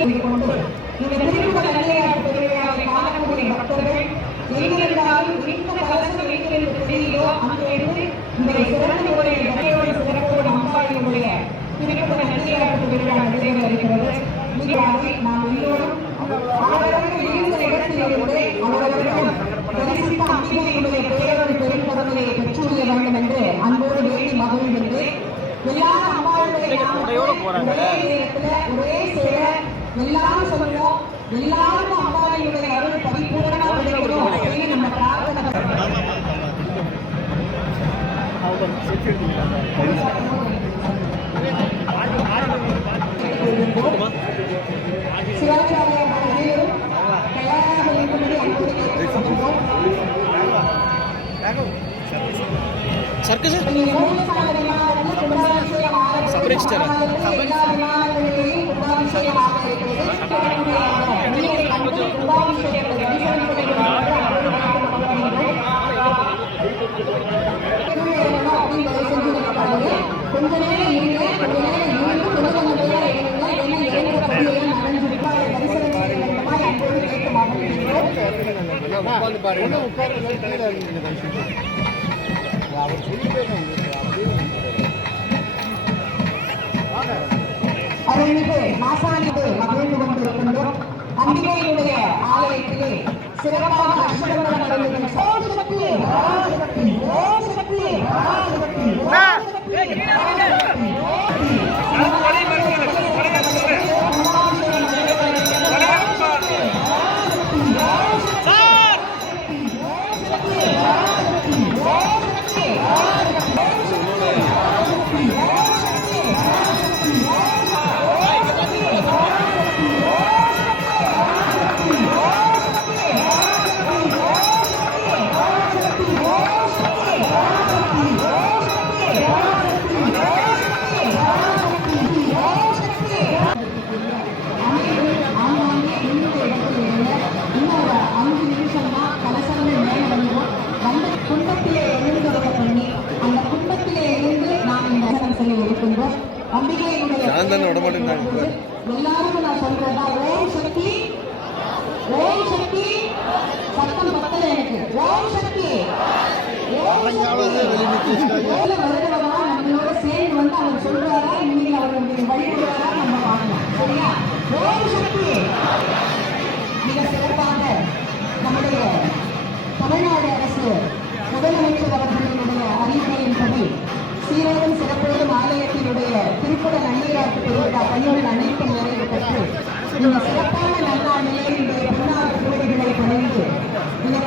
கொண்டு இந்த திருக்குட நன்னியார் திருவிழாவை காணக்கூடிய பக்தர்கள் எங்கிருந்தாலும் எந்த கலசம் எங்கிருந்து தெரியுதோ அங்கிருந்து இந்த சிறந்த முறையில் நகையோடு சிறப்போடு அம்பாளியுடைய திருக்குட நன்னியார் திருவிழா நடைபெற இருக்கிறது. நாம் எல்லோரும் அவரவர்கள் இருந்த இடத்திலிருந்து அவரவர்கள் தரிசித்த அம்பிகையினுடைய பேரொரு பெரும்பதவியை பெற்றுள்ள வேண்டும் என்று அன்போடு வேண்டி மகிழ்ந்து எல்லா அம்பாளுடைய ஒரே நேரத்துல ஒரே சேர எல்லாரும் சொல்லணும், எல்லாருக்கும் அம்பாளுடைய அருள் பரிபூரணமா கிடைக்கணும் அப்படின்னு நம்ம பிரார்த்தனை சிவாச்சாரிய மனைவியும் தயாராக இருக்கும்படி அன்போடு கேட்டுக்கொள்கிறோம். கொஞ்ச நேரம் இருங்க, கொஞ்ச நேரம் இருந்து கொஞ்சம் நிறையா இருங்க, ஏன்னா இறங்குற படியெல்லாம் நடந்துருக்கா அதை தரிசனம் செய்ய வேண்டுமா என்பது கேட்டு மாற்றிக்கிறோம். அதற்கு மாசாணிக்கு மகிழ்ந்து கொண்டிருக்கின்றோம். அம்பிகையினுடைய ஆலயத்திலே சிறப்பாக அஷ்டமங்கலம் நடந்துகின்ற எல்லாரும் நான் சொல்றதா ஓம் சக்தி சத்தம் பத்தல எனக்கு ஓம் சக்தி வருகிறவா நம்மளோட சேர்ந்து வந்து அவர் சொல்றாரா இன்னைக்கு அவர்களுடைய வழிபடுவாரா நம்ம பார்க்கலாம். சரியா? ஓம் சக்தி மிக சிறப்பாக நம்முடைய தமிழ்நாடு அரசு முதலமைச்சர் அவர்களினுடைய அறிவுரையின்படி சீரோடும் சிறப்போடும் ஆலயத்தினுடைய திருக்குட நன்னீராட்டு திருவிழா பணிகள் அனைத்தும் நிறைவு பெற்று இந்த சிறப்பான நன்னாளிலே இந்த பொன்னார் கோடிகளை பணிந்து இந்த